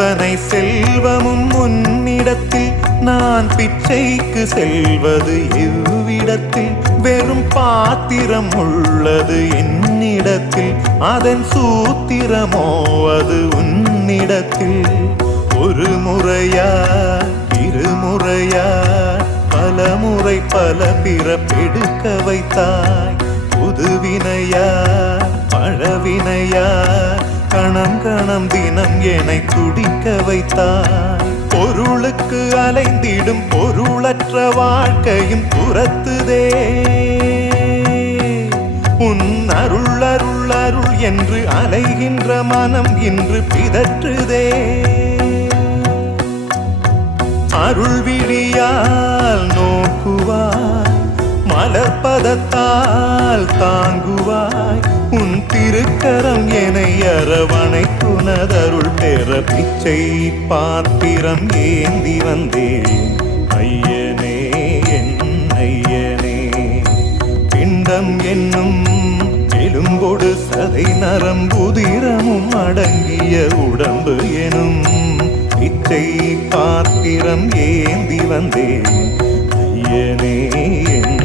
அத்தனை செல்வமும் உன்னிடத்தில் நான் பிச்சைக்கு செல்வது எவ்விடத்தில் வெறும் பாத்திரம் உள்ளது என்னிடத்தில் அதன் சூத்திரமோ அது உன்னிடத்தில் ஒரு முறையா இருமுறையா பல முறை பல பிறப்பெடுக்க வைத்தாய் புதுவினையா பழவினையா கணம் கணம் தினம் என்னை துடிக்க வைத்தாய் பொருளுக்கு அலைந்திடும் பொருளற்ற வாழ்க்கையும் துரத்துதே உன் அருள் அருள் அருள் என்று அலைகின்ற மனம் இன்று பிதற்றுதே அருள் விழியால் நோக்குவாய் மலர்பதத்தால் தாங்குவாய் உன் திருக்கரம் என்னை அரவணைக்குனதருள் பெற பிச்சை பாத்திரம் ஏந்தி வந்தேன் ஐயனே என் ஐயனே பிண்டம் என்னும் எலும்பொடு சதை நரம்புதிரமும் அடங்கிய உடம்பு எனும் பிச்சை பாத்திரம் ஏந்தி வந்தேன் ஐயனே என்